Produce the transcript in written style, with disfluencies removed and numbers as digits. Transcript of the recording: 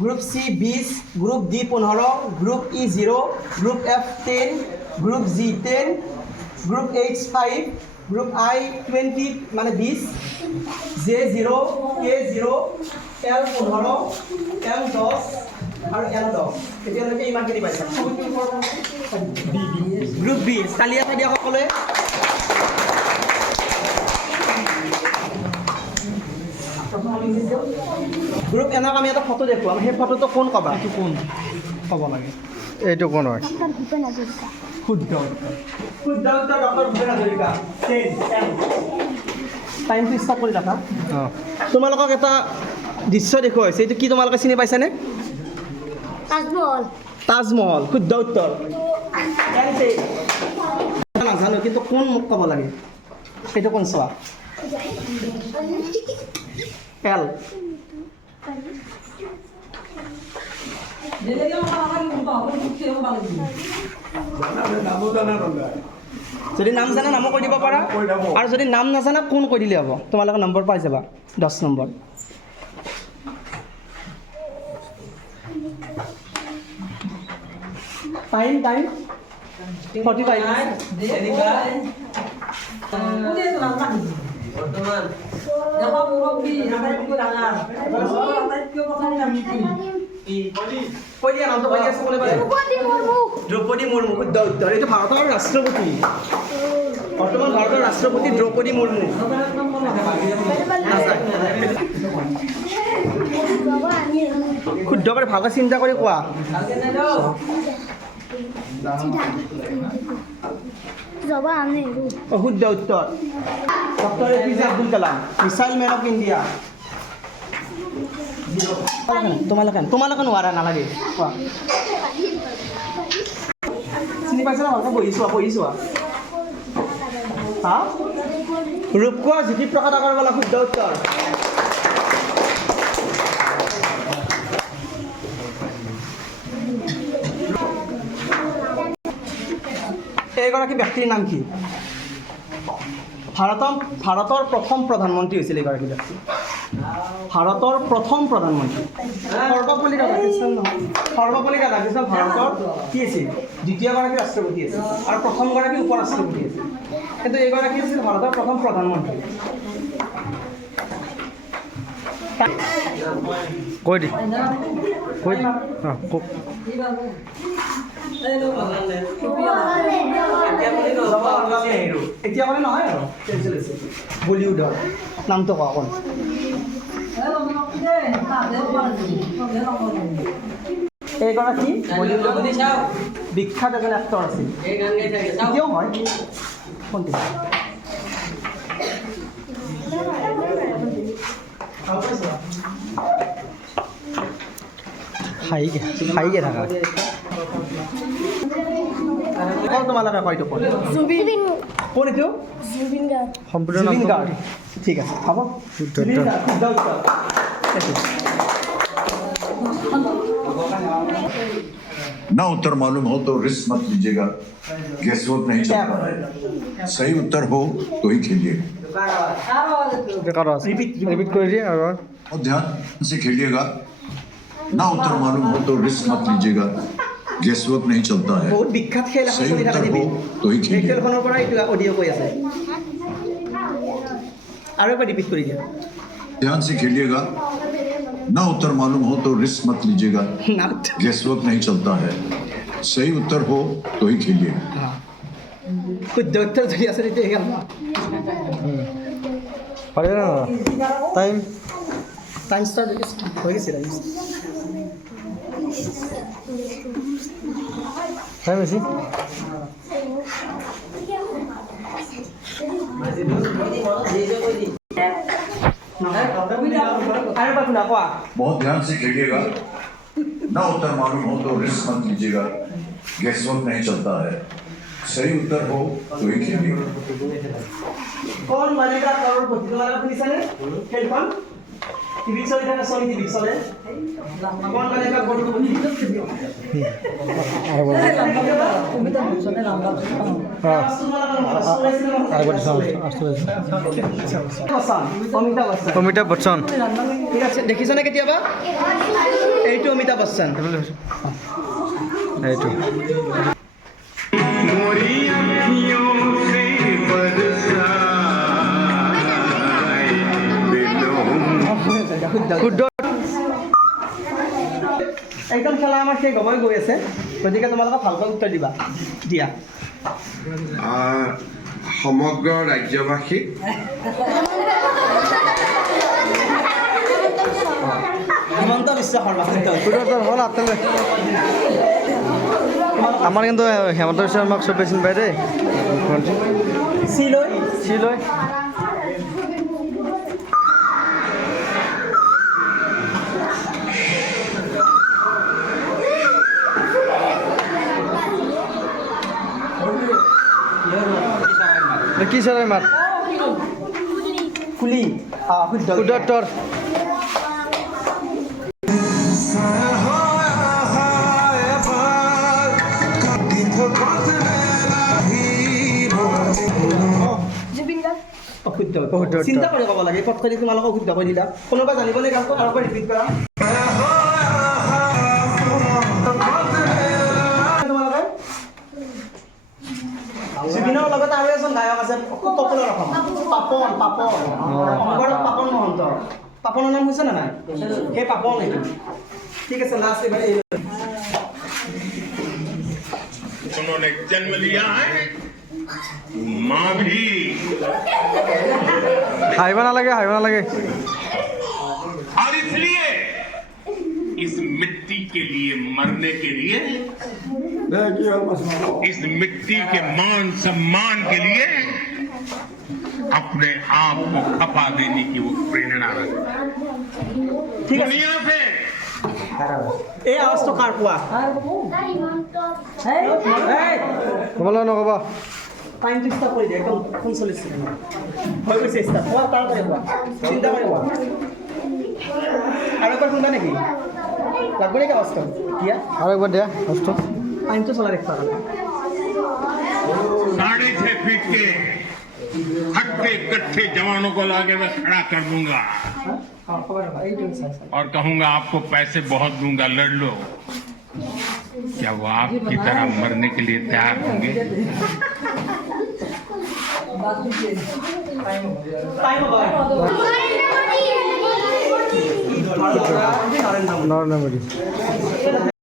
Group C 20, group D 15, group E 0, group F 10, group G 10, group H 5, group I 20 মানে 20, J 0, কে 0, L 15, M 10 আৰু L 10। এতিয়ালৈকে ইমানখিনি পাইছে। Group B চালিয়া খাই দিয়া সকলোৱে। গ্ৰুপ এনক আমি এটা ফটো দেখুৱাম, সেই ফটোটো কোন ক'বা? এইটো কোন ক'ব লাগে? এইটো কোন হয়? শুদ্ধ শুদ্ধ উত্তৰ ডক্টৰ ভূপেন হাজৰিকা। টাইমটো ষ্টাৰ্ট কৰি ৰাখা। তোমালোকক এটা দৃশ্য দেখুওৱা হৈছে, এইটো কি তোমালোকে চিনি পাইছানে? তাজমহল। তাজমহল শুদ্ধ উত্তৰ। নাজানো কিন্তু কোন মোক ক'ব লাগে? সেইটো কোন চোৱা? এল যদি নাম জানা নামো কৈ দিব পাৰা, আৰু যদি নাম নাজানা কোন কৈ দিলে হ'ব। তোমালোকে নম্বৰ পাই যাবা 10 নম্বৰ। টাইম 45। কৈ দিয়া নামটো কৈ দিয়া সকলোৱে পাৰে। দ্ৰৌপদী মুৰ্মু শুদ্ধ উত্তৰ। এইটো ভাৰতৰ ৰাষ্ট্ৰপতি, বৰ্তমান ভাৰতৰ ৰাষ্ট্ৰপতি দ্ৰৌপদী মুৰ্মু। শুদ্ধ কৰি ভালকৈ চিন্তা কৰি কোৱা। শুদ্ধ উত্তৰ। Doctor APJ Abdul Kalam, missile man of India. তোমালোকে নোৱাৰা, নালাগে কোৱা। চিনি পাইছা না? ভালকৈ বহি চোৱা। হা? ৰূপকোঁৱৰ জ্যোতিপ্ৰসাদ আগৰৱালা শুদ্ধ উত্তৰ। এইগৰাকী ব্যক্তিৰ নাম কি? ভাৰতৰ প্ৰথম প্ৰধানমন্ত্ৰী হৈছিল এইগৰাকী ব্যক্তি। ভাৰতৰ প্ৰথম প্ৰধানমন্ত্ৰী সৰ্বপল্লী ৰাধাকৃষ্ণন নহয়, সৰ্বপল্লী ৰাধাকৃষ্ণন ভাৰতৰ কি আছিল? দ্বিতীয়গৰাকী ৰাষ্ট্ৰপতি আছিল আৰু প্ৰথমগৰাকী উপ ৰাষ্ট্ৰপতি আছিল। কিন্তু এইগৰাকী আছিল ভাৰতৰ প্ৰথম প্ৰধানমন্ত্ৰী। কৈ দি কৈ জৱাহৰলাল নেহৰু। এতিয়া মানে নহয় আৰু বলিউডৰ নামটো কোৱা কোন? এইগৰাকী বলিউডৰ বিখ্যাত এজন এক্টৰ আছিল, এতিয়াও হয়। কোনটো? খাইকে থাকা। তোমালোকে কয়টো কোন? কোন এইটো? সম্পূৰ্ণ জুবিন নামটো গাৰ্গ। ঠিক আছে, হ'ব। শুদ্ধ জুবিন উত্তৰ। গাৰ্গ, শুদ্ধ উত্তৰ। ना उत्तर मालूम हो तो रिस्क मत लीजिएगा, गेस वर्क नहीं चलता है। सही उत्तर हो तो ही खेलिएगा ৰিপিট কৰি দিয়ে আৰু और ध्यान से खेलिएगा। ना उत्तर मालूम हो तो रिस्क मत लीजिएगा, गेस वर्क नहीं चलता है। বহুত বিখ্যাত খেল এখন सही চলি থকা उत्तर টিভি। हो तो ही এই खेलिएगा খেলখনৰ পৰা এইটো অডিঅ' কৈ আছে। আৰু এবাৰ ৰিপিট কৰি দিয়া। ध्यान से खेलिएगा। ना उत्तर मालूम हो तो रिस्क मत लीजिएगा, गेस वर्क नहीं चलता है। सही उत्तर हो तो ही खेलिएगा শুদ্ধ উত্তৰ যদি আছে তেতিয়া খেল। পাৰিব না? টাইম টাইম ষ্টাৰ্ট হৈ গৈছে। টাইম হৈছে। আৰু এবাৰ শুনা কোৱা। बहुत ध्यान से खेलिएगा। ना उत्तर मालूम हो तो रिस्क मत लीजिएगा, गेस वर्क नहीं चलता है। सही उत्तर हो तो ही खेलिएगा কোন মালিকা কৰৰপতি? তোমালোকে শুনিছানে খেলখন? টিভিত চলি থাকে, চনি টিভিত চলে। কোন মালিকা কৰৰপতি? অমিতাভ বচ্চন। অমিতাভ বচ্চন। ঠিক আছে, দেখিছানে কেতিয়াবা? অমিতাভ বচ্চন এইটো শুদ্ধ একদম খেলা আমাৰ সেই গমই গৈ আছে গতিকে তোমালোকে ভালকৈ উত্তৰ দিবা দিয়া সমগ্ৰ ৰাজ্যবাসীক হিমন্ত বিশ্ব শৰ্মা শুদ্ধ শুদ্ধ হ'ল আঠটালৈ আমাৰ কিন্তু হেমন্ত বিশ্ব শৰ্মাক চবেই চিনি পায় দেই চিলৈ চিলৈ কি চৰাই মাত কুলি শুদ্ধ শুদ্ধ উত্তৰ জুবিন গাৰ্গ অশুদ্ধ অশুদ্ধ উত্তৰ। চিন্তা কৰি ক'ব লাগে পটকৰি তোমালোকক অশুদ্ধ কৰি দিলা কোনোবা জানিবনে গানটো আৰু এবাৰ ৰিপিট কৰা তোমালোকে জুবিনৰ লগতে আৰু এজন গায়ক আছে খুব পপুলাৰ অসম পাপন অংগৰাগ পাপন মহন্ত পাপনৰ নাম হৈছে নে নাই সেই পাপন এইটো ঠিক আছে লাষ্ট এবাৰ उन्होंने जन्म लिया है माँ भी হাঁহিব নালাগে और इसलिए इस मिट्टी के लिए मरने के लिए इस मिट्टी के मान सम्मान के लिए अपने आप को खपा देने की वो प्रेरणा रखती ঠিক আছে दुनिया से এই আৱাজটো কাৰ পোৱা ক'বলৈ নক'বা টাইমটো ষ্টাৰ্ট কৰি দিয়ে একদম 45 ছেকেণ্ড হৈ গৈছে ষ্টাৰ্ট কোৱা তাড়াতাড়ি কোৱা চিন্তা কৰি কোৱা আৰু এবাৰ শুনবা নেকি লাগব নেকি আৱাজটো কিয়া আৰু একবাৰ দিয়া বস্তু টাইমটো চলাই ৰাখিবা খালি 6.5 फीट के हट्टे कट्टे जवानों को लाके मैं खड़ा कर दूंगा খবৰ ৰখা এইটো চাই और कहूंगा आपको पैसे बहुत दूंगा लड़ लो क्या वो आपकी तरह मरने के लिए तैयार होंगे টাইম হ'ব নৰেন্দ্ৰ মোদী